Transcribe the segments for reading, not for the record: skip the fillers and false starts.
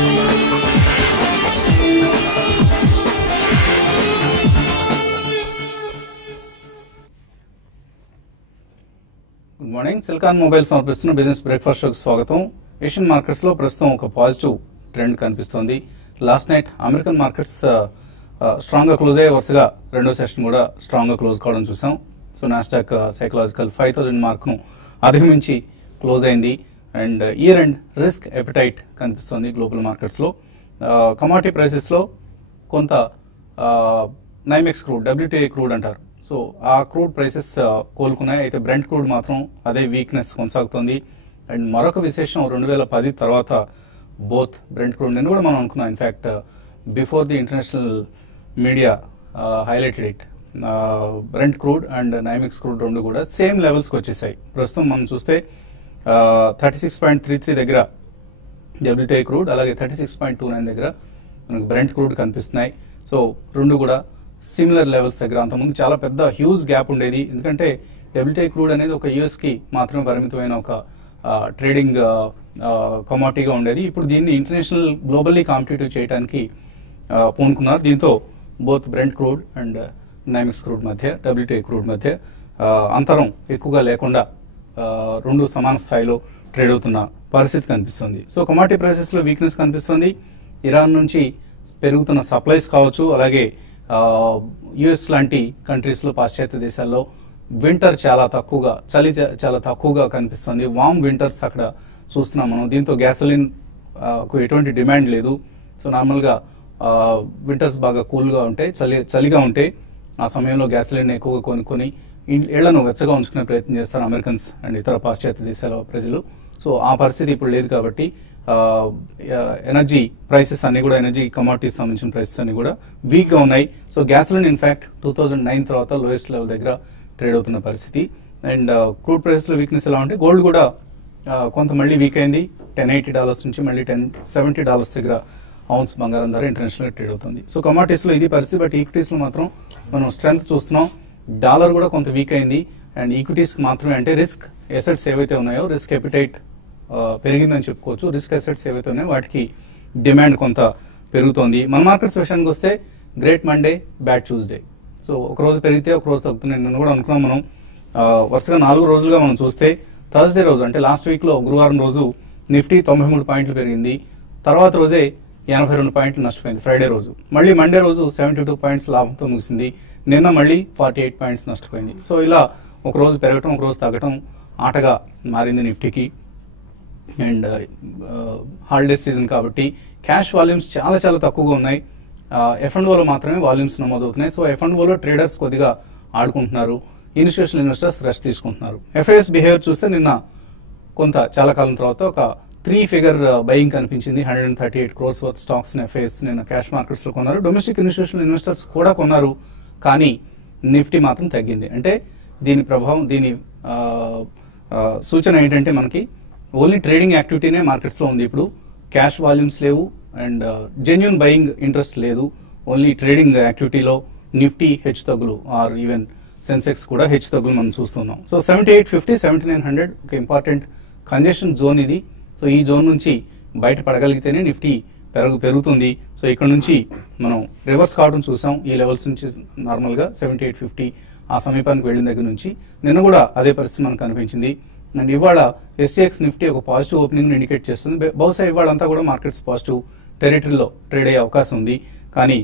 Good morning. Silicon mobile సమర్పిస్తున్న business breakfast షోకి స్వాగతం. ఏషియన్ మార్కెట్స్ లో ప్రస్తుతం ఒక పాజిటివ్ ట్రెండ్ కనిపిస్తోంది. Last night American markets strong గా క్లోజ్ అయ్యే వరుసగా రెండో సెషన్ కూడా స్ట్రాంగ్ గా క్లోజ్ కావడం చూసాం. సో నాస్డాక్ సైకలాజికల్ 5000 మార్క్ ను అధిగమించి క్లోజ్ అయింది. And year end risk appetite కనిపిస్తోంది గ్లోబల్ మార్కెట్స్ లో. కమాడిటీ ప్రైసెస్ లో కొంత నైమెక్స్ క్రూడ్, WTI క్రూడ్ అంటారు, సో ఆ క్రూడ్ ప్రైసెస్ కోలుకున్నాయి. అయితే బ్రెంట్ క్రూడ్ మాత్రం అదే వీక్నెస్ కొనసాగుతుంది. అండ్ మరొక విశేషం, 2010 తర్వాత బోత్ బ్రెంట్ క్రూడ్, నేను కూడా మనం అనుకున్నాం, in fact before the international media highlighted it, Brent crude and NYMEX crude రెండు కూడా సేమ్ లెవెల్స్కి వచ్చేసాయి. ప్రస్తుతం మనం చూస్తే 36.33 దగ్గర WTI క్రూడ్, అలాగే 36.29 దగ్గర మనకు బ్రెంట్ క్రూడ్ కనిపిస్తున్నాయి. సో రెండు కూడా సిమిలర్ లెవెల్స్ దగ్గర. అంతకుముందు చాలా పెద్ద హ్యూజ్ గ్యాప్ ఉండేది, ఎందుకంటే WTI క్రూడ్ అనేది ఒక యూఎస్ కి మాత్రమే పరిమితమైన ఒక ట్రేడింగ్ కమాడిటీగా ఉండేది. ఇప్పుడు దీన్ని ఇంటర్నేషనల్ గ్లోబల్లీ కాంపిటేటివ్ చేయడానికి పూనుకున్నారు. దీంతో both Brent crude and NYMEX crude మధ్య, WTI క్రూడ్ మధ్య అంతరం ఎక్కువగా లేకుండా రెండు సమాన స్థాయిలో ట్రేడ్ అవుతున్న పరిస్థితి కనిపిస్తుంది. సో కమాడిటీ ప్రైసెస్ లో వీక్నెస్ కనిపిస్తుంది. ఇరాన్ నుంచి పెరుగుతున్న సప్లైస్ కావచ్చు, అలాగే యుఎస్ లాంటి కంట్రీస్ లో, పాశ్చాత్య దేశాల్లో వింటర్ చాలా తక్కువగా, చలి చాలా తక్కువగా కనిపిస్తుంది. వామ్ వింటర్స్ అక్కడ చూస్తున్నాం మనం. దీంతో గ్యాసోలిన్ ఎటువంటి డిమాండ్ లేదు. సో నార్మల్ గా వింటర్స్ బాగా కూల్ గా ఉంటే, చలిగా ఉంటే ఆ సమయంలో గ్యాసోలిన్ ఎక్కువగా కొనుక్కొని ఇళ్లను వెచ్చగా ఉంచుకునే ప్రయత్నం చేస్తారు అమెరికన్స్ అండ్ ఇతర పాశ్చాత్య దేశాల ప్రజలు. సో ఆ పరిస్థితి ఇప్పుడు లేదు కాబట్టి ఎనర్జీ ప్రైసెస్ అన్ని కూడా, ఎనర్జీ కమాడిటీస్ సంబంధించిన ప్రైసెస్ అన్ని కూడా వీక్ గా ఉన్నాయి. సో గ్యాసోలిన్ ఇన్ఫాక్ట్ 2009 తర్వాత లోయెస్ట్ లెవెల్ దగ్గర ట్రేడ్ అవుతున్న పరిస్థితి. అండ్ క్రూడ్ ప్రైసెస్ లో వీక్నెస్ ఎలా ఉంటే, గోల్డ్ కూడా కొంత మళ్ళీ వీక్ అయింది. $1080 నుంచి మళ్ళీ $1070 దగ్గర ఔన్స్ బంగారం ధర ఇంటర్నేషనల్ ట్రేడ్ అవుతుంది. సో కమాడిటీస్ లో ఇది పరిస్థితి. బట్ ఈక్విటీస్ లో మాత్రం మనం స్ట్రెంత్ చూస్తున్నాం. డాలర్ కూడా కొంత వీక్ అయింది. అండ్ ఈక్విటీస్ మాత్రమే, అంటే రిస్క్ ఎసెట్స్ ఏవైతే ఉన్నాయో, రిస్క్ ఎపిటైట్ పెరిగిందని చెప్పుకోవచ్చు. రిస్క్ అసెట్స్ ఏవైతే ఉన్నాయో వాటికి డిమాండ్ కొంత పెరుగుతోంది. మన మార్కెట్స్ విషయానికి వస్తే great Monday, bad Tuesday. So ఒక రోజు పెరిగితే ఒక రోజు తగ్గుతున్నాయి. నేను కూడా అనుకున్నాం మనం. వరుసగా 4 రోజులుగా మనం చూస్తే థర్స్డే రోజు, అంటే లాస్ట్ వీక్ లో గురువారం రోజు నిఫ్టీ 93 పాయింట్లు పెరిగింది. తర్వాత రోజే 82 పాయింట్లు నష్టపోయింది ఫ్రైడే రోజు. మళ్ళీ మండే రోజు 72 పాయింట్స్ లాభంతో ముగిసింది. నిన్న మళ్ళీ 48 పాయింట్స్ నష్టపోయింది. సో ఇలా ఒక రోజు పెరగటం, ఒక రోజు తగ్గటం ఆటగా మారింది నిఫ్టీకి. అండ్ హాలిడే సీజన్ కాబట్టి క్యాష్ వాల్యూమ్స్ చాలా చాలా తక్కువగా ఉన్నాయి. F&Oలో మాత్రమే వాల్యూమ్స్ నమోదవుతున్నాయి. సో F&Oలో ట్రేడర్స్ కొద్దిగా ఆడుకుంటున్నారు, ఇన్స్టిట్యూషనల్ ఇన్వెస్టర్స్ రెస్ట్ తీసుకుంటున్నారు. FIS బిహేవియర్ చూస్తే నిన్న కొంత చాలా కాలం తర్వాత ఒక 3 ఫిగర్ బయింగ్ కనిపించింది. 138 crores వర్త్ స్టాక్స్ FIS నిన్న క్యాష్ మార్కెట్స్ లో కొన్నారు. డొమెస్టిక్ ఇన్స్టిట్యూషనల్ ఇన్వెస్టర్స్ కూడా కొన్నారు. కానీ నిఫ్టీ మాత్రం తగ్గింది. అంటే దీని ప్రభావం, దీని సూచన ఏంటంటే మనకి ఓన్లీ ట్రేడింగ్ యాక్టివిటీనే మార్కెట్స్ లో ఉంది. ఇప్పుడు క్యాష్ వాల్యూమ్స్ లేవు అండ్ జెన్యూన్ బయింగ్ ఇంట్రెస్ట్ లేదు. ఓన్లీ ట్రేడింగ్ యాక్టివిటీలో నిఫ్టీ హెచ్చు తగ్గులు, ఆర్ ఈవెన్ సెన్సెక్స్ కూడా హెచ్చు తగ్గులు మనం చూస్తున్నాం. సో 7850, 7900 ఒక ఇంపార్టెంట్ కంజెషన్ జోన్ ఇది. సో ఈ జోన్ నుంచి బయట పడగలిగితేనే నిఫ్టీ పెరుగుతుంది. సో ఇక్కడ నుంచి మనం రివర్స్ కావడం చూసాం. ఈ లెవెల్స్ నుంచి నార్మల్ గా 7850 ఆ సమీపానికి వెళ్ళిన దగ్గర నుంచి నిన్న కూడా అదే పరిస్థితి మనకు కనిపించింది. అండ్ ఇవాళ SGX నిఫ్టీ ఒక పాజిటివ్ ఓపెనింగ్ ఇండికేట్ చేస్తుంది. బహుశా ఇవాళంతా కూడా మార్కెట్స్ పాజిటివ్ టెరిటరీలో ట్రేడ్ అయ్యే అవకాశం ఉంది. కానీ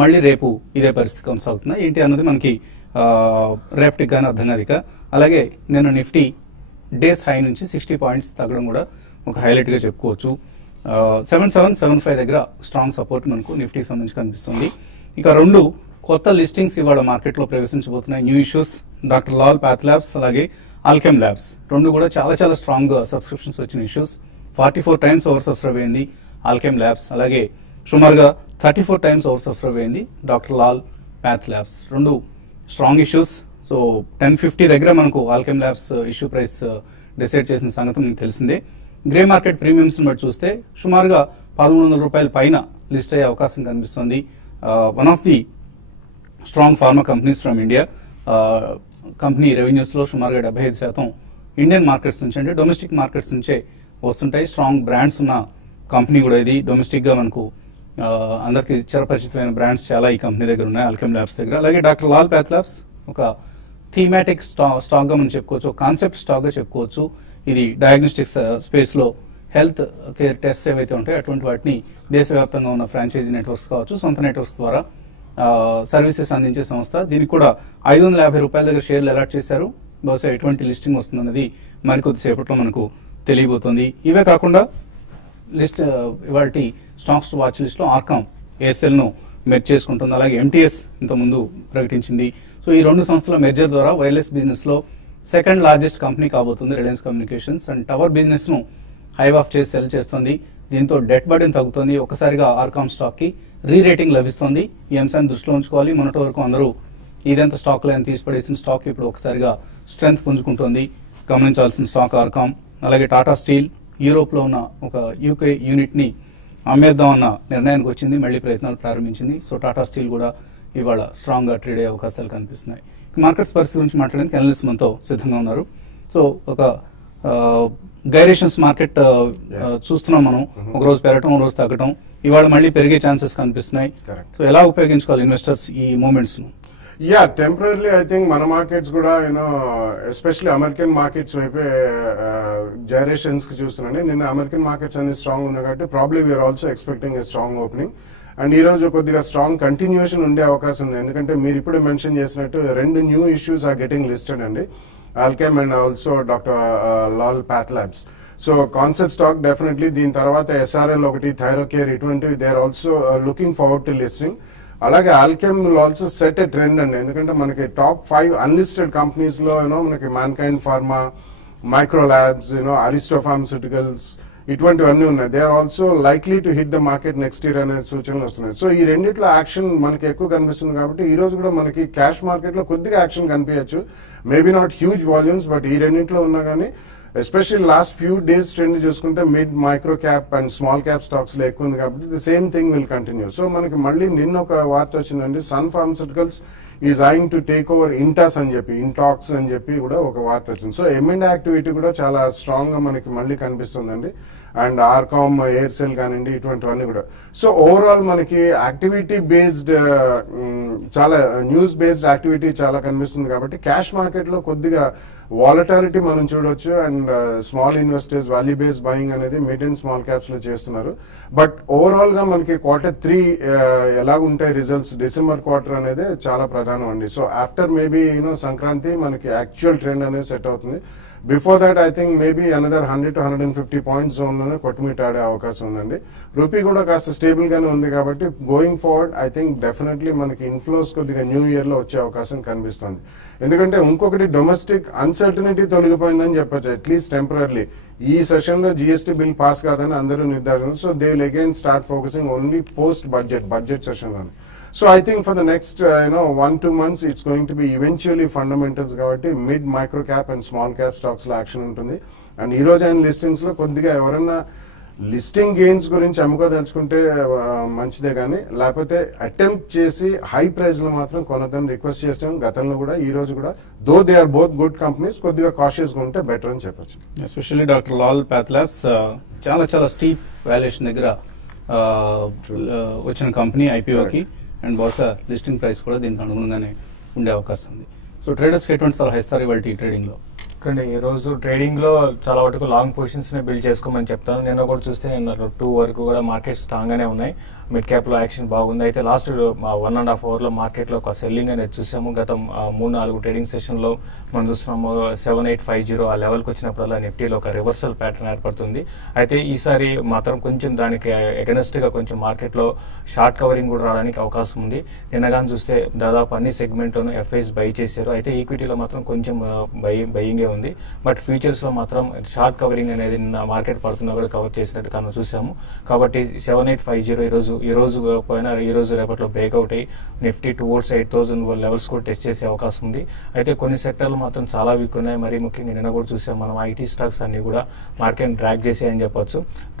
మళ్ళీ రేపు ఇదే పరిస్థితి కొనసాగుతుంది. ఏంటి అన్నది మనకి రేపటికి కానీ అర్థం కాదు. అలాగే నిన్న నిఫ్టీ డేస్ హై నుంచి 60 పాయింట్స్ తగ్గడం కూడా ఒక హైలైట్ గా చెప్పుకోవచ్చు. 7775 దగ్గర స్ట్రాంగ్ సపోర్ట్ మనకు నిఫ్టీకి సంబంధించి కనిపిస్తుంది. ఇక రెండు కొత్త లిస్టింగ్స్ ఇవాళ మార్కెట్ లో ప్రవేశించబోతున్నాయి. New issues, doctor Lal path labs, అలాగే ఆల్కెమ్ ల్యాబ్స్ రెండు కూడా చాలా చాలా స్ట్రాంగ్ సబ్స్క్రిప్షన్స్ వచ్చిన ఇష్యూస్. 44 టైమ్స్ ఓవర్ సబ్స్క్రైబ్ అయింది ఆల్కెమ్ ల్యాబ్స్, అలాగే సుమారుగా 34 టైమ్స్ ఓవర్ సబ్స్క్రైబ్ అయింది డాక్టర్ లాల్ పాత్ ల్యాబ్స్. రెండు స్ట్రాంగ్ ఇష్యూస్. సో 1050 దగ్గర మనకు Alkem labs issue price decide చేసిన సంగతి మీకు తెలిసిందే. గ్రే మార్కెట్ ప్రీమియమ్స్ బట్టి చూస్తే సుమారుగా 1100 రూపాయల పైన లిస్ట్ అయ్యే అవకాశం కనిపిస్తుంది. One of the strong pharma companies from India. Company revenues లో సుమారుగా 75% ఇండియన్ మార్కెట్స్ నుంచి, అంటే డొమెస్టిక్ మార్కెట్స్ నుంచే వస్తుంటాయి. స్ట్రాంగ్ బ్రాండ్స్ ఉన్న కంపెనీ కూడా ఇది డొమెస్టిక్ గా మనకు అందరికి చిరపరిచితమైన బ్రాండ్స్ చాలా ఈ కంపెనీ దగ్గర ఉన్నాయి, ఆల్కెమ్ ల్యాబ్స్ దగ్గర. అలాగే డాక్టర్ లాల్ పాథ్ ల్యాబ్స్ ఒక థీమాటిక్ స్టాక్ గా మనం చెప్పుకోవచ్చు, కాన్సెప్ట్ స్టాక్ గా చెప్పుకోవచ్చు. ఇది డయాగ్నోస్టిక్స్ స్పేస్ లో హెల్త్ కేర్ టెస్ట్ ఏవైతే ఉంటాయో అటువంటి వాటిని దేశవ్యాప్తంగా ఉన్న ఫ్రాంచైజీ నెట్వర్క్స్ కావచ్చు, సొంత నెట్వర్క్స్ ద్వారా సర్వీసెస్ అందించే సంస్థ. దీనికి కూడా 550 రూపాయల దగ్గర షేర్లు అలాట్ చేశారు. బహుశా ఎటువంటి లిస్టింగ్ వస్తుందన్నది మరికొద్దిసేపట్లో మనకు తెలియబోతుంది. ఇవే కాకుండా లిస్ట్ ఇవాళ స్టాక్స్ వాచ్ లిస్ట్ లో ఆర్కామ్ ఎయిర్సెల్ ను మెర్జ్ చేసుకుంటుంది. అలాగే ఎంటీఎస్ ఇంతకుముందు ప్రకటించింది. సో ఈ రెండు సంస్థల మెర్జర్ ద్వారా వైర్లెస్ బిజినెస్ లో సెకండ్ లార్జెస్ట్ కంపెనీ కాబోతుంది Reliance communications. And tower business ను హైవ్ ఆఫ్ చేసి సెల్ చేస్తుంది. దీంతో డెట్ బర్డెన్ తగ్గుతుంది. ఒకసారిగా ఆర్కామ్ స్టాక్ కి రీరేటింగ్ లభిస్తుంది. ఈ అంశాన్ని దృష్టిలో ఉంచుకోవాలి. మొన్నటి వరకు అందరూ ఇదంతా స్టాక్ లైన్ తీసిపడేసిన స్టాక్ ఇప్పుడు ఒకసారిగా స్ట్రెంగ్త్ పుంజుకుంటోంది. గమనించాల్సిన స్టాక్ ఆర్కామ్. అలాగే టాటా స్టీల్ యూరోప్ లో ఉన్న ఒక యూకే యూనిట్ ని అమ్మేద్దామన్న నిర్ణయానికి వచ్చింది, మళ్లీ ప్రయత్నాలు ప్రారంభించింది. సో టాటా స్టీల్ కూడా ఇవాళ స్ట్రాంగ్ గా ట్రేడ్ అయ్యే అవకాశాలు కనిపిస్తున్నాయి. మార్కెట్స్ పరిస్థితి గురించి మాట్లాడడానికి అనలిస్ట్ మనతో సిద్ధంగా ఉన్నారు. సో ఒక గైరేషన్స్ మార్కెట్ చూస్తున్నాం మనం, ఒక రోజు పెరగటం, ఒక రోజు తగ్గటం. ఇవాళ మళ్ళీ పెరిగే ఛాన్సెస్ కనిపిస్తున్నాయి. సో ఎలా ఉపయోగించుకోవాలి ఇన్వెస్టర్స్ ఈ మూమెంట్స్ ను? Yeah, temporarily I think మన మార్కెట్స్ కూడా ఎస్పెషల్లీ అమెరికన్ మార్కెట్స్ వైపే జైరేషన్స్ కి చూస్తున్నాను. నిన్న అమెరికన్ మార్కెట్స్ అన్ని స్ట్రాంగ్ ఉన్నాయి కాబట్టి probably we are also expecting a strong opening. And ఈ రోజు కొద్దిగా స్ట్రాంగ్ కంటిన్యూషన్ ఉండే అవకాశం ఉంది. ఎందుకంటే మీరు ఇప్పుడే మెన్షన్ చేసినట్టు 2 new issues are getting listed అండి, Alkem and also doctor Lal path labs. So concept stock definitely, దీని తర్వాత ఎస్ఆర్ఎల్ ఒకటి, థైరోకేర్, ఇటువంటివి they are also looking forward to listing. అలాగే Alkem will also set a trend అండి. ఎందుకంటే మనకి టాప్ 5 అన్లిస్టెడ్ కంపెనీస్ లో మనకి Mankind pharma, micro labs, Aristo pharmaceuticals ఇటువంటివన్నీ ఉన్నాయి. They are also likely to hit the market next year అనే సూచనలు వస్తున్నాయి. సో ఈ రెండిట్లో యాక్షన్ మనకి ఎక్కువ కనిపిస్తుంది కాబట్టి ఈ రోజు కూడా మనకి క్యాష్ మార్కెట్ లో కొద్దిగా యాక్షన్ కనిపించచ్చు. Maybe not huge volumes, but ఈ రెండింటిలో ఉన్నా కానీ especially last few days trend చూసుకుంటే mid, micro cap and small cap stocks లో ఎక్కువ ఉంది కాబట్టి the same thing will continue. So మనకి మళ్ళీ నిన్న ఒక వార్త వచ్చిందండి, Sun pharmaceuticals is eyeing to take over Intas అని చెప్పి, ఇంటాక్స్ అని చెప్పి కూడా ఒక వార్త వచ్చింది. సో M&A యాక్టివిటీ కూడా చాలా స్ట్రాంగ్ గా మనకి మళ్ళీ కనిపిస్తుందండి. అండ్ ఆర్కామ్, ఎయిర్సెల్ కానివ్వండి, ఇటువంటివన్నీ కూడా. సో ఓవరాల్ మనకి యాక్టివిటీ బేస్డ్, చాలా న్యూస్ బేస్డ్ యాక్టివిటీ చాలా కనిపిస్తుంది కాబట్టి క్యాష్ మార్కెట్ లో కొద్దిగా వాలటాలిటీ మనం చూడొచ్చు. And small investors value based buying అనేది మిడ్ అండ్ స్మాల్ క్యాప్స్ లో చేస్తున్నారు. బట్ ఓవరాల్ గా మనకి Q3 ఎలా ఉంటాయి రిజల్ట్స్, డిసెంబర్ క్వార్టర్ అనేది చాలా ప్రధానం అండి. సో ఆఫ్టర్ మేబీ సంక్రాంతి మనకి యాక్చువల్ ట్రెండ్ అనేది సెట్ అవుతుంది. Before that I think maybe another 100 to 150 points zone లోనే కొట్టుమిట్టాడే అవకాశం ఉందండి. రూపీ కూడా కాస్త స్టేబుల్ గానే ఉంది కాబట్టి going forward I think definitely మనకి ఇన్ఫ్లోస్ కొద్దిగా న్యూ ఇయర్ లో వచ్చే అవకాశం కనిపిస్తుంది. ఎందుకంటే ఇంకొకటి డొమెస్టిక్ అన్సర్టనిటీ తొలగిపోయిందని చెప్పొచ్చు, అట్లీస్ట్ టెంపరరీ. ఈ సెషన్ లో జిఎస్టీ బిల్ పాస్ కాదని అందరూ నిర్ధారణ. So they will again start focusing only post budget session లోనే. So I think for the next 1-2 months it's going to be eventually fundamentals కాబట్టి mid, micro cap and small cap stocks లో action ఉంటుంది. And ఈ రోజు అయిన listings లో కొద్దిగా ఎవరన్నా లిస్టింగ్ గెయిన్స్ గురించి అమ్ముకోదలుచుకుంటే మంచిదే, కానీ లేకపోతే అటెంప్ట్ చేసి హై ప్రైస్ లో మాత్రం కొనదని రిక్వెస్ట్ చేస్తాం. గతంలో కూడా ఈ రోజు కూడా though they are both good companies, కొద్దిగా కాషియస్ గా ఉంటే బెటర్ అని చెప్పొచ్చు. Especially doctor Lal path labs చాలా స్టీప్ వాల్యుయేషన్ దగ్గర వచ్చిన కంపెనీ ఐపీఓకి. అండ్ బహుశా లిస్టింగ్ ప్రైస్ కూడా దీనికి అనుగుణంగానే ఉండే అవకాశం ఉంది. సో ట్రేడర్స్ ఎటువంటి సలహా ఇస్తారు ఇవాళ ట్రేడింగ్ లో? ఈ రోజు ట్రేడింగ్ లో చాలా వరకు లాంగ్ పొజిషన్స్ ని బిల్డ్ చేసుకోమని చెప్తాను. నేను కూడా చూస్తే 2 వరకు కూడా మార్కెట్ స్ట్రాంగ్ గానే ఉన్నాయి. మిడ్ క్యాప్ లో యాక్షన్ బాగుంది. అయితే లాస్ట్ 1.5 అవర్ లో మార్కెట్ లో ఒక సెల్లింగ్ అనేది చూసాము. గత 3-4 ట్రేడింగ్ సెషన్ లో మనం చూస్తున్నాము 7850 ఆ లెవెల్ కి వచ్చినప్పుడల్లా నిఫ్టీలో ఒక రివర్సల్ ప్యాటర్న్ ఏర్పడుతుంది. అయితే ఈసారి మాత్రం కొంచెం దానికి ఎగనెస్ట్ గా కొంచెం మార్కెట్ లో షార్ట్ కవరింగ్ కూడా రావడానికి అవకాశం ఉంది. నిన్నగాని చూస్తే దాదాపు అన్ని సెగ్మెంట్ లోనూ ఎఫ్ఐస్ బై చేశారు. అయితే ఈక్విటీలో మాత్రం కొంచెం బయింగే ఉంది. బట్ ఫ్యూచర్స్ లో మాత్రం షార్ట్ కవరింగ్ అనేది మార్కెట్ పడుతున్నా కూడా కవర్ చేసినట్టు మనం చూసాము. కాబట్టి 7850 ఈ రోజు పోయినా ఈ రోజు రేపట్లో బ్రేక్అవుట్ అయ్యి నిఫ్టీ టువర్డ్స్ 8000 లెవెల్స్ కూడా టెస్ట్ చేసే అవకాశం ఉంది. అయితే కొన్ని సెక్టర్లు మాత్రం చాలా వీక్ ఉన్నాయి. మరి ముఖ్యంగా నిన్న కూడా చూసాం మనం ఐటీ స్టాక్స్ అన్ని కూడా మార్కెట్ డ్రాగ్ చేసాయని చెప్పొచ్చు.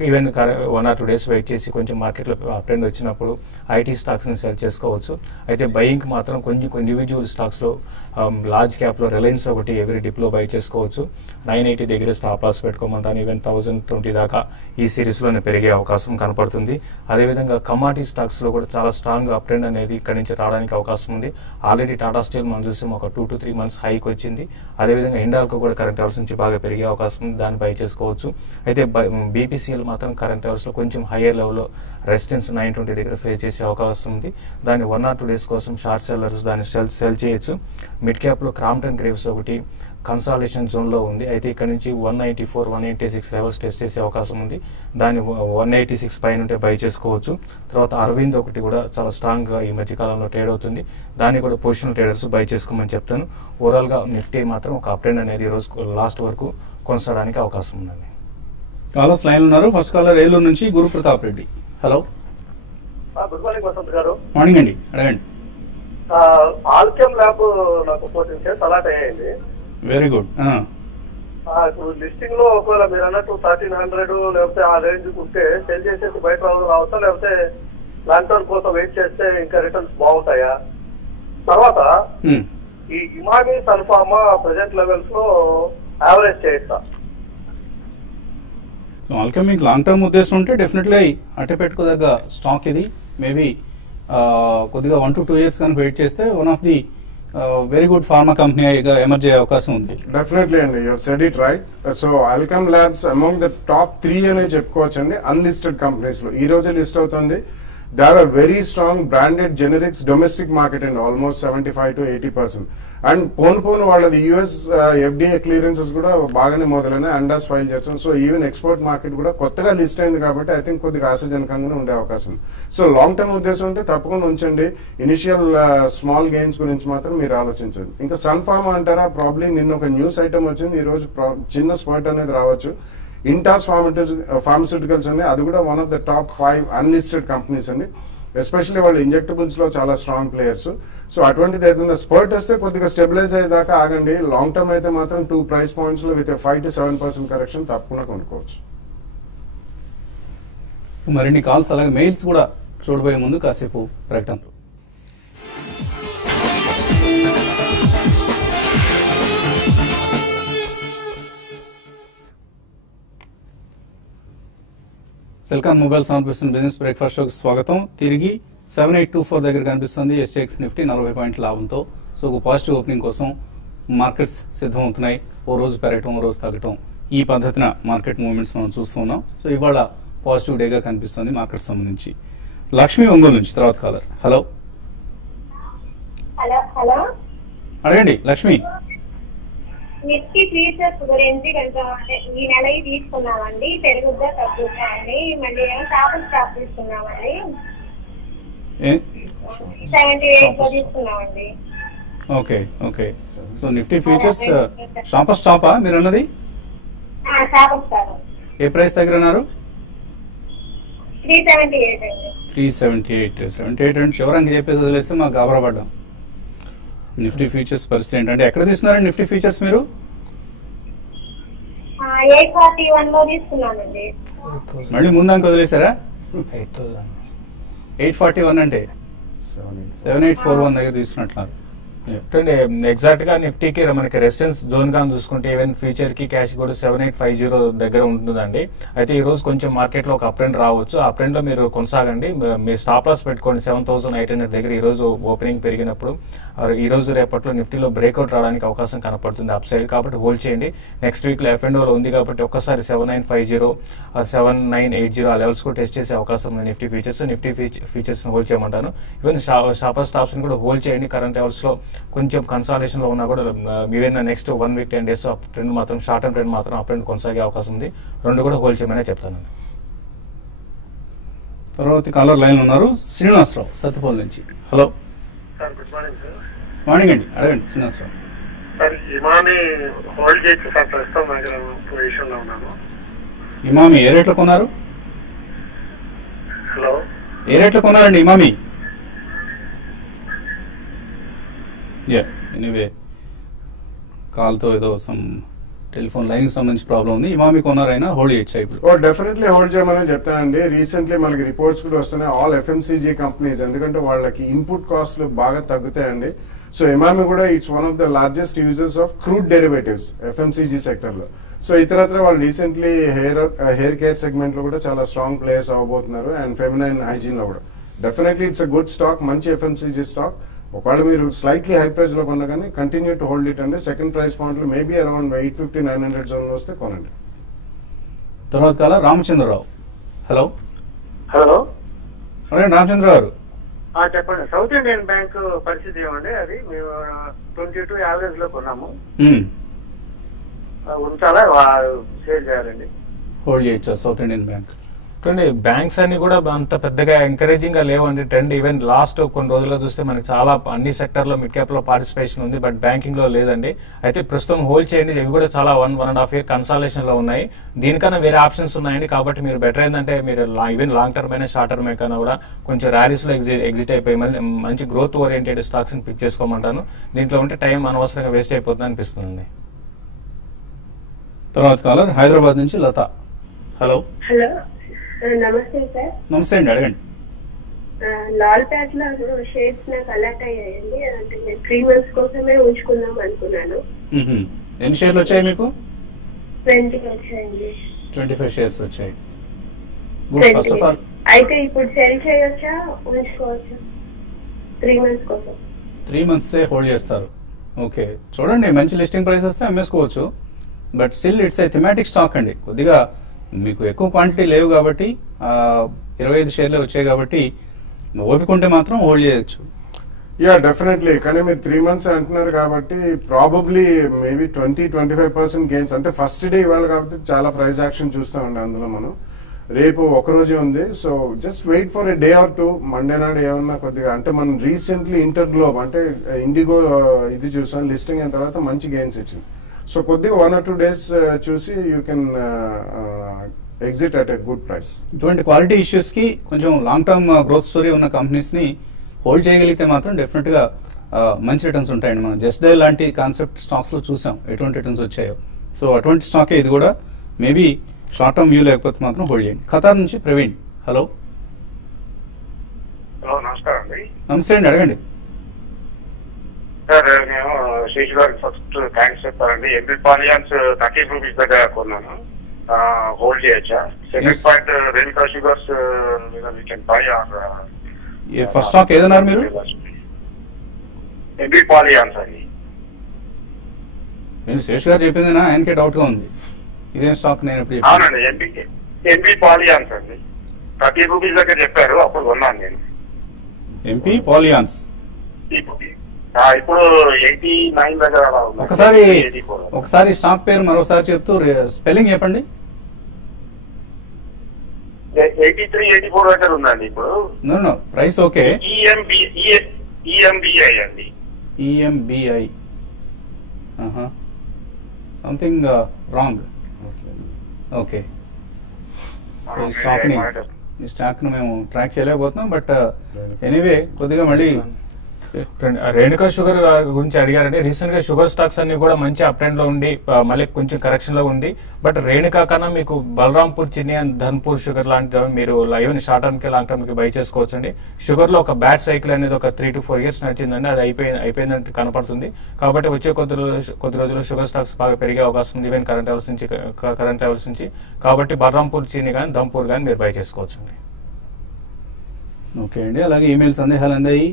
ఈవెన్ 1 or 2 days వెయిట్ చేసి కొంచెం మార్కెట్ లో అప్ ట్రెండ్ వచ్చినప్పుడు ఐటీ స్టాక్స్ ని సెల్ చేసుకోవచ్చు. అయితే బయింగ్ మాత్రం కొంచెం ఇండివిజువల్ స్టాక్స్ లో లార్జ్ క్యాప్ లో రిలయన్స్ ఒకటి ఎవరీ డిప్ లో బై చేసుకోవచ్చు. 980 దగ్గర స్టాప్ లాస్ పెట్టుకోమంటాను. ఈవెన్ 1020 దాకా ఈ సిరీస్ లోనే పెరిగే అవకాశం కనపడుతుంది. అదేవిధంగా కమాడిటీ స్టాక్స్ లో కూడా చాలా స్ట్రాంగ్ అప్ ట్రెండ్ అనేది ఇక్కడి నుంచి రావడానికి అవకాశం ఉంది. ఆల్రెడీ టాటా స్టీల్ మనం చూసాం ఒక 2 to 3 months హైక్ వచ్చింది. అదేవిధంగా హిండాల్కో కూడా కరెంట్ అవర్స్ నుంచి బాగా పెరిగే అవకాశం ఉంది, దాన్ని బై చేసుకోవచ్చు. అయితే బీపీసీఎల్ మాత్రం కరెంట్ అవర్స్ లో కొంచెం హైయర్ లెవెల్లో రెసిస్టెన్స్ 920 దగ్గర ఫేస్ చేసే అవకాశం ఉంది. దాన్ని 1 or 2 days కోసం షార్ట్ సెల్లర్స్ దాన్ని సెల్ చేయొచ్చు. మిడ్ క్యాప్ లో క్రాంప్టన్ గ్రేవ్స్ ఒకటి కన్సాలిడేషన్ జోన్ లో ఉంది. అయితే ఇక్కడ నుంచి 194, 186 లెవెల్స్ టెస్ట్ చేసే అవకాశం ఉంది. దాన్ని 186 పైన ఉంటే బై చేసుకోవచ్చు. తర్వాత అరవింద్ ఒకటి కూడా చాలా స్ట్రాంగ్ గా ఈ మధ్య కాలంలో ట్రేడ్ అవుతుంది, దాన్ని కూడా పొజిషనల్ ట్రేడర్స్ బై చేసుకోమని చెప్తాను. ఓవరాల్ గా నిఫ్టీ మాత్రం ఒక అప్ ట్రెండ్ అనేది ఈ రోజు లాస్ట్ వరకు కొనసాగడానికి అవకాశం ఉందండి. కాలర్స్ లైన్ ఉన్నారు. ఫస్ట్ కాలర్ ఏలూరు నుంచి Guru Pratap Reddy. Hello, good morning Vasanth గారు. మార్నింగ్ అండి, అడగండి. ఆల్కెమ్ ల్యాబ్ నాకు 14 shares అలాట్ అయ్యాయండి. Very good. ఇప్పుడు లిస్టింగ్ లో ఒకవేళ మీరు అన్నట్టు 1300 లేకపోతే ఆ రేంజ్ ఉంటే సెల్ చేసేసి బయట రావచ్చా, లేకపోతే లాంగ్ టర్మ్ కోసం వెయిట్ చేస్తే ఇంకా రిటర్న్స్ బాగుంటాయా? తర్వాత ఈ ఇమామి సన్ఫార్మా ప్రెసెంట్ లెవెల్స్ లో యావరేజ్ చేయొచ్చా? సో ఆల్కెమ్ మీకు లాంగ్ టర్మ్ ఉద్దేశం ఉంటే డెఫినెట్లీ అట్టే పెట్టుకోదగ్గ స్టాక్ ఇది. మేబీ కొద్దిగా 1 to 2 years కనుక వెయిట్ చేస్తే one of the very good pharma కంపెనీగా ఎమర్జ్ అయ్యే అవకాశం ఉంది. డెఫినెట్లీ అండి, you said it right. So Alkem labs among the top 3 అనే చెప్పుకోవచ్చు అండి అన్లిస్టెడ్ కంపెనీస్ లో. ఈ రోజే లిస్ట్ అవుతుంది. They are very strong branded generics domestic market అండి, ఆల్మోస్ట్ 75 to 80%. అండ్ పోను వాళ్ళది యుఎస్ ఎఫ్డిఏ క్లియరెన్సెస్ కూడా బాగానే మొదలైనాయి, అండాస్ ఫైల్ చేస్తాం. సో ఈవెన్ ఎక్స్పోర్ట్ మార్కెట్ కూడా కొత్తగా లిస్ట్ అయింది కాబట్టి ఐ థింక్ కొద్దిగా ఆశాజనకంగానే ఉండే అవకాశం ఉంది. సో లాంగ్ టర్మ్ ఉద్దేశం ఉంటే తప్పకుండా ఉంచండి. ఇనిషియల్ స్మాల్ గెయిన్స్ గురించి మాత్రం మీరు ఆలోచించండి. ఇంకా సన్ఫార్మా అంటారా, ప్రాబ్లీ నిన్న ఒక న్యూస్ ఐటమ్ వచ్చింది, ఈ రోజు చిన్న స్పాట్ అనేది రావచ్చు. ఇంటాస్ ఫార్మస్యూటికల్స్ అండి, అది కూడా one of the top 5 unlisted companies అండి. ఎస్పెషల్లీ వాళ్ళు ఇంజెక్టబుల్స్ లో చాలా స్ట్రాంగ్ ప్లేయర్స్. సో అటువంటిది ఏదైనా స్పర్ట్ వస్తే కొద్దిగా స్టెబిలైజ్ అయ్యేదాకా ఆగండి. లాంగ్ టర్మ్ అయితే మాత్రం 2 price points లో విత్ 5 to 7% కరెక్షన్ తప్పకుండా కొనుక్కోవచ్చు. మరిన్ని కాల్స్ అలాగే మెయిల్స్ కూడా చూడబోయే ముందు కాసేపు ప్రకటనలు. సెల్కాన్ మొబైల్ సమర్పిస్తున్న బిజినెస్ బ్రేక్ఫాస్ట్ షోకి స్వాగతం. తిరిగి 7824 దగ్గర కనిపిస్తుంది ఎస్ఎక్స్ నిఫ్టీ 40 పాయింట్ల లాభంతో. సో ఒక పాజిటివ్ ఓపెనింగ్ కోసం మార్కెట్స్ సిద్ధమవుతున్నాయి. ఓ రోజు పెరగటం, ఓ రోజు తగ్గటం, ఈ పద్ధతిన మార్కెట్ మూవ్మెంట్స్ మనం చూస్తూ ఉన్నాం. సో ఇవాళ పాజిటివ్ డేగా కనిపిస్తుంది మార్కెట్ సంబంధించి. లక్ష్మి ఒంగోలు నుంచి తర్వాత కాలర్. హలో, హలో, అడగండి లక్ష్మి. నిఫ్టీ ఫ్యూచర్స్ గురించి కొంచెం ఈ నెల తీసుకున్నామండి, పెరుగుద్దా తగ్గుద్దా అండి? మళ్ళీ ఏమో షాపులు స్టాప్ తీసుకున్నామండి, 78 లో తీసుకున్నామండి. Okay okay. So Nifty futures Shoppers స్టాపా మీరు అన్నది? షాపులు స్టాప్ ఏ ప్రైస్ దగ్గర అన్నారు? 378 అండి. 378 అంటే చివరికి చెప్పేసి వదిలేస్తే మాకు గాబరా పడ్డాం. నిఫ్టీ ఫ్యూచర్స్ పరిస్థితి ఏంటంటే ఎక్కడ తీసుకున్నారండి నిఫ్టీ ఫ్యూచర్స్ మీరు? 841 లో తీసుకున్నానండి. మళ్ళీ ముందాక వదిలేసారా? 841 అంటే 7841 దగ్గర తీసుకున్నట్లున్నారు. ఎగ్జాక్ట్ గా నిఫ్టీకి మనకి రెసిస్టెన్స్ జోన్ గా చూసుకుంటే ఈవెన్ ఫ్యూచర్ కి క్యాష్ కూడా 7850 దగ్గర ఉంటుందండి. అయితే ఈ రోజు కొంచెం మార్కెట్ లో ఒక అప్ ట్రెండ్ రావచ్చు. అప్ ట్రెండ్ లో మీరు కొనసాగండి. మీ స్టాప్ లాస్ పెట్టుకోండి 7800 దగ్గర. ఈ రోజు ఓపెనింగ్ పెరిగినప్పుడు ఈ రోజు రేపట్లో నిఫ్టీలో బ్రేక్అవుట్ రావడానికి అవకాశం కనపడుతుంది అప్ సైడ్, కాబట్టి హోల్డ్ చేయండి. నెక్స్ట్ వీక్ లో F&O లో ఉంది కాబట్టి ఒక్కసారి 7950 7980 ఆ లెవెల్స్ కూడా టెస్ట్ చేసే అవకాశం ఉంది నిఫ్టీ ఫ్యూచర్స్ హోల్డ్ చేయమంటాను. ఈవెన్ షాపర్ స్టాప్స్ కూడా హోల్డ్ చేయండి. కరెంట్ లెవెల్స్ లో కొంచెం కన్సాలిడేషన్ లో ఉన్నా కూడా even next 1 week 10 days up trend మాత్రం షార్ట్ టర్మ్ ట్రెండ్ మాత్రం అప్ ట్రెండ్ కొనసాగే అవకాశం ఉంది. రెండు కూడా హోల్డ్ చేయమనే చెప్తాను. తర్వాత కాలర్ లైన్ ఉన్నారు శ్రీనివాసరావు సత్తుపల్లి నుంచి. Hello sir, good morning sir. Morning అండి, అడగండి శ్రీనివాసరావు. సార్, ఇమామి హోల్డ్ చేయొచ్చు సార్, ప్రస్తుతం దగ్గర పొజిషన్ లో ఉన్నాను. ఇమామి ఏ రేట్లో కొన్నారు? హలో, ఏ రేట్లో కొన్నారండి ఇమామి? ఎనీవే కాల్తో ఏదో సమ్ టెలిఫోన్ లైన్ సంబంధించి ప్రాబ్లం ఉంది. ఇమామి కొన్నారైనా హోల్డ్ చేయొచ్చా ఇప్పుడు? డెఫినెట్లీ హోల్డ్ చేయమని చెప్తానండి. రీసెంట్లీ మనకి రిపోర్ట్స్ కూడా వస్తున్నాయి ఆల్ FMCG కంపెనీస్, ఎందుకంటే వాళ్ళకి ఇన్పుట్ కాస్ట్లు బాగా తగ్గుతాయండి. సో ఎమామి కూడా it's one of the largest users of crude derivatives FMCG sector లో. సో ఇతరత్ర వాళ్ళు రీసెంట్లీ హెయిర్ కేర్ సెగ్మెంట్ లో కూడా చాలా స్ట్రాంగ్ ప్లేయర్స్ అవ్వబోతున్నారు, అండ్ ఫెమినైన్ హైజీన్ లో కూడా. Definitely it's a good stock, మంచి ఎఫ్ఎంసీజీ స్టాక్. ఒకవేళ మీరు స్లైట్లీ హై ప్రైస్ లో కొన్నా కానీ కంటిన్యూ టు హోల్డ్ ఇట్ అండి. సెకండ్ ప్రైస్ పాయింట్ లో మేబీ అరౌండ్ 850-900 జోన్ వస్తే కొనండి. తర్వాత కాల రామచంద్రరావు. హలో హలో రామచంద్ర గారు. చెప్పండి. సౌత్ ఇండియన్ బ్యాంక్ పరిస్థితి ఏమండి? అది మేము 22 యావరేజ్ లో కొన్నాము, ఉంచాలా సేల్ చేయాలండి? హోల్డ్ చేయొచ్చా సౌత్ ఇండియన్ బ్యాంక్? చూడండి, బ్యాంక్స్ అన్ని కూడా అంత పెద్దగా ఎంకరేజింగ్ గా లేవండి. ట్రెండ్ ఈవెన్ లాస్ట్ కొన్ని రోజుల్లో చూస్తే మనకి చాలా అన్ని సెక్టర్ లో మిడ్ క్యాప్ లో పార్టిసిపేషన్ ఉంది, బట్ బ్యాంకింగ్ లో లేదండి. అయితే ప్రస్తుతం హోల్డ్ చేయండి. ఇవి కూడా చాలా 1.5 year కన్సాలేషన్ లో ఉన్నాయి. దీనికన్నా వేరే ఆప్షన్స్ ఉన్నాయండి. కాబట్టి మీరు బెటర్ ఏంటంటే మీరు ఈవెన్ లాంగ్ టర్మ్ అయినా షార్ట్ టర్మ్ కన్నా కూడా కొంచెం ర్యాలీస్ లో ఎగ్జిట్ అయిపోయి మంచి గ్రోత్ ఓరియంటెడ్ స్టాక్స్ ని పిక్ చేసుకోమంటాను. దీంట్లో ఉంటే టైం అనవసరంగా వేస్ట్ అయిపోతుంది అనిపిస్తుంది. తర్వాత కాలర్ హైదరాబాద్ నుంచి లత. హలో. హలో, నమస్తే సార్. నమస్తే అండి, అడగండి. లాల్ ప్యాట్ లో షేర్స్ నాకు అలర్ట్ అయ్యాయండి. అంటే 3 months కోసమే ఉంచుకుందాం అనుకున్నాను. ఎన్ని షేర్లు వచ్చాయి మీకు? 20 వచ్చాయండి. 25 షేర్స్ వచ్చాయి. గుడ్. ఫస్ట్ ఆఫ్ ఆల్ అయితే ఇప్పుడు సెల్ చేయొచ్చా, ఉంచుకోవచ్చా? 3 months కోసం. 3 months హోల్డ్ చేస్తారు. ఓకే, చూడండి, మంచి లిస్టింగ్ ప్రైస్ వస్తే అమ్మేసుకోవచ్చు. But still it's a thematic stock అండి. కొద్దిగా మీకు ఎక్కువ క్వాంటిటీ లేవు కాబట్టి 25 షేర్లే వచ్చాయి కాబట్టి ఓపిక ఉంటే మాత్రం హోల్డ్ చేయొచ్చు. Yeah, definitely. కానీ మీరు 3 months అంటున్నారు కాబట్టి ప్రాబబ్లీ మేబీ 20-25% గెయిన్స్. అంటే ఫస్ట్ డే ఇవాళ కాబట్టి చాలా ప్రైస్ యాక్షన్ చూస్తామండి అందులో మనం. రేపు ఒకరోజే ఉంది. So just wait for a day or 2. Monday నాడు ఏమన్నా కొద్దిగా, అంటే మనం రీసెంట్లీ ఇంటర్ గ్లోబ్ అంటే ఇండిగో ఇది చూసాం, లిస్టింగ్ అయిన తర్వాత మంచి గెయిన్స్ ఇచ్చింది. సో కొద్దిగా 1 or 2 days చూసి you can exit at a good price. ఇటువంటి క్వాలిటీ ఇష్యూస్ కి కొంచెం లాంగ్ టర్మ్ గ్రోత్ స్టోరీ ఉన్న కంపెనీస్ ని హోల్డ్ చేయగలిగితే మాత్రం డెఫినెట్ గా మంచి రిటర్న్స్ ఉంటాయండి. మనం జస్ట్ డే లాంటి కాన్సెప్ట్ స్టాక్స్ లో చూసాం ఎటువంటి రిటర్న్స్ వచ్చాయో. సో అటువంటి స్టాకే ఇది కూడా. మేబీ షార్ట్ టర్మ్ వ్యూ లేకపోతే మాత్రం హోల్డ్ చేయండి. ఖతార్ నుంచి ప్రవీణ్. హలో. హలో, నమస్కారం అండి. నమస్తే అండి, అడగండి. సార్, నేను శేష్ గారికి ఫస్ట్ థ్యాంక్స్ చెప్పాలండి. ఎంపీ పాలియాన్స్ 30 rupees దగ్గర కొన్నాను, హోల్డ్ చేయొచ్చా? Second point, Renuka sugars first stock ఏదన్నారు మీరు? ఎంపీ పాలియాన్స్ అండి. నేను శేష్ గారు చెప్పిందేనా? ఆయనకే డౌట్ గా ఉంది. ఇదేం స్టాక్? నేను ఎప్పుడు అవునండి, ఎంపీ పాలియాన్స్ అండి. 30 rupees దగ్గర చెప్పారు, అప్పుడు కొన్నాను నేను. ఎంపీ పాలియాన్స్ ఇప్పుడు 89 దగ్గర అలా ఉంది. ఒకసారి స్టాక్ పేరు మరోసారి చెప్తూ స్పెల్లింగ్ చెప్పండి. 83-84 దగ్గర ఉందండి ఇప్పుడు. No price okay. ఈఎంబిఐ అండి. EMBI something wrong. ఓకే, ఈ స్టాక్ ని మేము ట్రాక్ చేయలేకపోతున్నాం. బట్ ఎనీవే కొద్దిగా మళ్ళీ రేణుకా షుగర్ గురించి అడిగారంటే, రీసెంట్ గా షుగర్ స్టాక్స్ అన్ని కూడా మంచి అప్ ట్రెండ్ లో ఉండి మళ్ళీ కొంచెం కరెక్షన్ లో ఉంది. బట్ రేణుకా కన్నా మీకు బలరాంపూర్, చిన్ని అండ్ ధన్పూర్ షుగర్ లాంటి మీరు ఈవెన్ షార్ట్ టర్మ్ కి లాంగ్ టర్మ్ కి బై చేసుకోవచ్చు అండి. షుగర్ లో ఒక బ్యాడ్ సైకిల్ అనేది ఒక 3 to 4 years నడిచిందండి. అది అయిపోయిందంటే కనపడుతుంది. కాబట్టి వచ్చే కొద్ది రోజుల్లో షుగర్ స్టాక్స్ బాగా పెరిగే అవకాశం ఉంది, ఈవెన్ కరెంట్ లెవెల్స్ నుంచి. కాబట్టి బలరాంపూర్, చిన్ని కానీ ధన్పూర్ కానీ మీరు బై చేసుకోవచ్చు అండి. ఓకే అండి. అలాగే ఈమెయిల్ సందేహాలు అందాయి.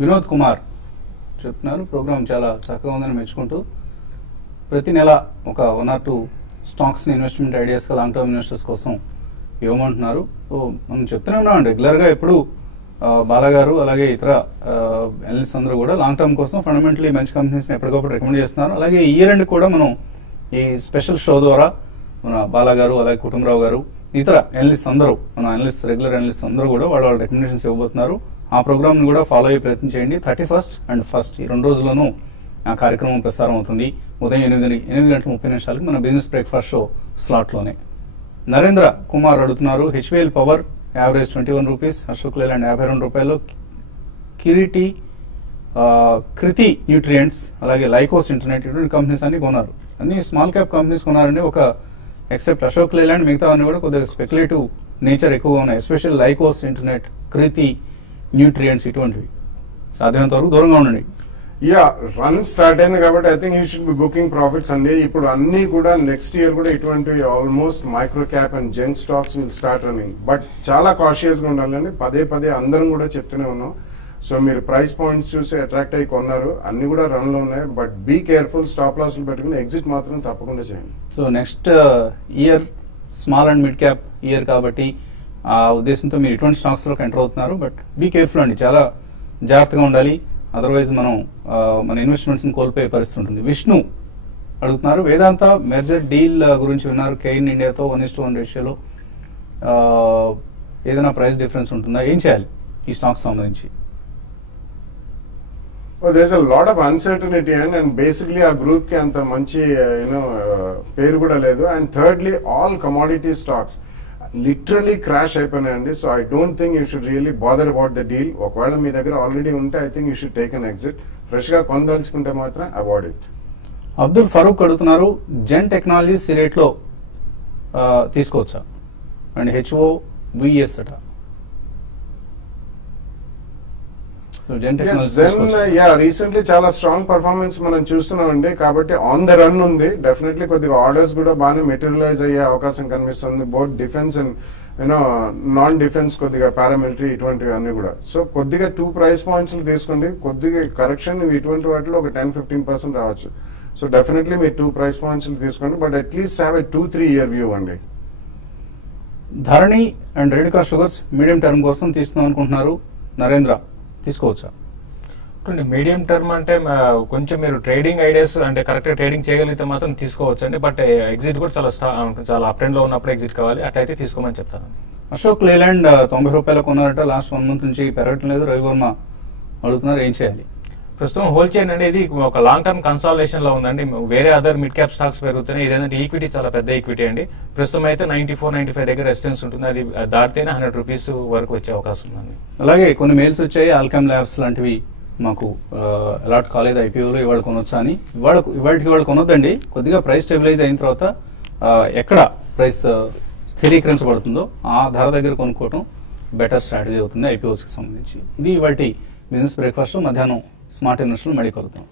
వినోద్ కుమార్ చెప్తున్నారు, ప్రోగ్రామ్ చాలా చక్కగా ఉందని మెచ్చుకుంటూ ప్రతి నెల ఒక 1 or 2 స్టాక్స్ని ఇన్వెస్ట్మెంట్ ఐడియాస్గా లాంగ్ టర్మ్ ఇన్వెస్టర్స్ కోసం ఇవ్వమంటున్నారు. సో మనం చెప్తూనే ఉన్నాం రెగ్యులర్గా. ఎప్పుడు బాలగారు అలాగే ఇతర అనలిస్ట్ అందరూ కూడా లాంగ్ టర్మ్ కోసం ఫండమెంటలీ మంచి కంపెనీస్ని ఎప్పటికప్పుడు రికమెండ్ చేస్తున్నారు. అలాగే ఈ ఇయర్ ఎండ్ కూడా మనం ఈ స్పెషల్ షో ద్వారా మన బాలగారు అలాగే కుటుంబరావు గారు ఇతర అనలిస్ట్ అందరూ, మన రెగ్యులర్ అనలిస్ట్ అందరూ కూడా వాళ్ళ రికమెండేషన్స్ ఇవ్వబోతున్నారు. ఆ ప్రోగ్రామ్ ని కూడా ఫాలో అయ్యే ప్రయత్నం చేయండి. 31st and 1st ఈ 2 రోజుల్లోనూ ఆ కార్యక్రమం ప్రసారం అవుతుంది. ఉదయం 8:30 మన బిజినెస్ బ్రేక్ఫాస్ట్ షో స్లాట్ లోనే. నరేంద్ర కుమార్ అడుగుతున్నారు, HVL power average 21 rupees, Ashok Leyland 52 రూపాయలు, కిరీటి, కృతి న్యూట్రియంట్స్ అలాగే లైకోస్ ఇంటర్నెట్ ఇటువంటి కంపెనీస్ అన్ని కొన్నారు. అన్ని స్మాల్ క్యాప్ కంపెనీస్ కొన్నారండి. ఒక ఎక్సెప్ట్ అశోక్ లేలాండ్ మిగతా అన్ని కూడా కొద్దిగా స్పెక్యులేటివ్ నేచర్ ఎక్కువగా ఉన్నాయి. ఎస్పెషల్ లైకోస్ ఇంటర్నెట్, కృతి, న్యూట్రియంట్స్ ఇటువంటివి సాధ్యమైనంత వరకు దూరంగా ఉండండి. యా రన్ స్టార్ట్ అయింది కాబట్టి I think you should be booking profits అండి. ఇప్పుడు అన్ని కూడా నెక్స్ట్ ఇయర్ కూడా ఇటువంటి almost micro cap and junk stocks will start running. But చాలా కాషియస్ గా ఉండాలండి. పదే పదే అందరం కూడా చెప్తూనే ఉన్నాం. సో మీరు ప్రైస్ పాయింట్స్ చూసి అట్రాక్ట్ అయ్యి కొన్నారు, అన్ని కూడా రన్ లో ఉన్నాయి. But be careful, stop loss పెట్టుకుని ఎగ్జిట్ మాత్రం తప్పకుండా చేయండి. So next year small and mid cap year కాబట్టి ఆ ఉద్దేశంతో మీరు ఇటువంటి స్టాక్స్ లోకి ఎంటర్ అవుతున్నారు. బట్ బీ కేర్ఫుల్ అండి, చాలా జాగ్రత్తగా ఉండాలి. అదర్వైజ్ మనం మన ఇన్వెస్ట్మెంట్స్ కోల్పోయే పరిస్థితి ఉంటుంది. విష్ణు అడుగుతున్నారు, వేదాంత మెర్జర్ డీల్ గురించి విన్నారు, కెయిన్ ఇండియాతో 1:1 రేషియోలో ఏదైనా ప్రైస్ డిఫరెన్స్ ఉంటుందా, ఏం చేయాలి ఈ స్టాక్స్ సంబంధించి? there's a lot of uncertainty and basically ఆ గ్రూప్ కి అంత మంచి పేరు కూడా లేదు. And thirdly all commodity stocks literally crash అయిపోయినాయండి. So I don't think you should really bother about the deal. ఒకవేళ మీ దగ్గర ఆల్రెడీ ఉంటే I think you should take an exit. Fresh గా కొనదలుచుకుంటే మాత్రం అవాయిడ్ ఇట్. అబ్దుల్ ఫరూక్ అడుగుతున్నారు, జెన్ టెక్నాలజీస్ ఈ రేట్లో తీసుకోవచ్చా అండ్ HOVS అట. రీసెంట్లీ చాలా స్ట్రాంగ్ పర్ఫార్మెన్స్ మనం చూస్తున్నామండి. కాబట్టి ఆన్ ద రన్ ఉంది. డెఫినెట్లీ కొద్దిగా ఆర్డర్స్ కూడా బాగానే మెటీరియలైజ్ అయ్యే అవకాశం కనిపిస్తుంది. Both defence and non defence, కొద్దిగా పారామిలిటరీ, ఇటువంటివి అన్ని కూడా. సో కొద్దిగా 2 ప్రైస్ పాయింట్స్ తీసుకోండి. కొద్దిగా కరెక్షన్ ఇటువంటి వాటిలో ఒక 10-15% రావచ్చు. సో డెఫినెట్లీ మీరు 2 ప్రైస్ పాయింట్స్ తీసుకోండి. But atleast have a 2-3 year view అండి. Dharani and Renuka sugars medium term కోసం తీసుకుందాం అనుకుంటున్నారు, నరేంద్ర తీసుకోవచ్చా? మీడియం టర్మ్ అంటే కొంచెం మీరు ట్రేడింగ్ ఐడియాస్ అంటే కరెక్ట్ గా ట్రేడింగ్ చేయగలిగితే మాత్రం తీసుకోవచ్చు అండి. బట్ ఎగ్జిట్ కూడా చాలా అప్ ట్రెండ్ లో ఉన్నప్పుడు ఎగ్జిట్ కావాలి, అట్లయితే తీసుకోమని చెప్తాను. అశోక్ లేలాండ్ 90 రూపాయలు కొన్నారట, లాస్ట్ 1 మంత్ నుంచి పెరగటం లేదు. రవివర్మ అడుగుతున్నారు, ఏం చేయాలి? ప్రస్తుతం హోల్డ్ చేయండి అండి. ఇది ఒక లాంగ్ టర్మ్ కన్సాలిడేషన్ లో ఉందండి. వేరే అదర్ మిడ్ క్యాప్ స్టాక్స్ పెరుగుతున్నాయి. ఇదేంటంటే ఈక్విటీ చాలా పెద్ద ఈక్విటీ అండి. ప్రస్తుతం అయితే 94-95 దగ్గర రెసిస్టెన్స్ ఉంటుంది. అది దాటితేనే 100 రూపీస్ వరకు వచ్చే అవకాశం ఉందండి. అలాగే కొన్ని మెయిల్స్ వచ్చాయి, ఆల్కెమ్ ల్యాబ్స్ లాంటివి మాకు అలాట్ కాలేదు ఐపీఓలో, ఇవాళ కొనొచ్చా అని. ఇవాళ కొనొద్దండి. కొద్దిగా ప్రైస్ స్టెబిలైజ్ అయిన తర్వాత ఎక్కడ ప్రైస్ స్థిరీకరించబడుతుందో ఆ ధర దగ్గర కొనుక్కోవడం బెటర్ స్ట్రాటజీ అవుతుంది ఐపీఓస్కి సంబంధించి. ఇది ఇవాళ బిజినెస్ బ్రేక్ఫాస్ట్. మధ్యాహ్నం స్మార్ట్ ఇన్వెస్టర్ మళ్ళీ కలుగుతాం.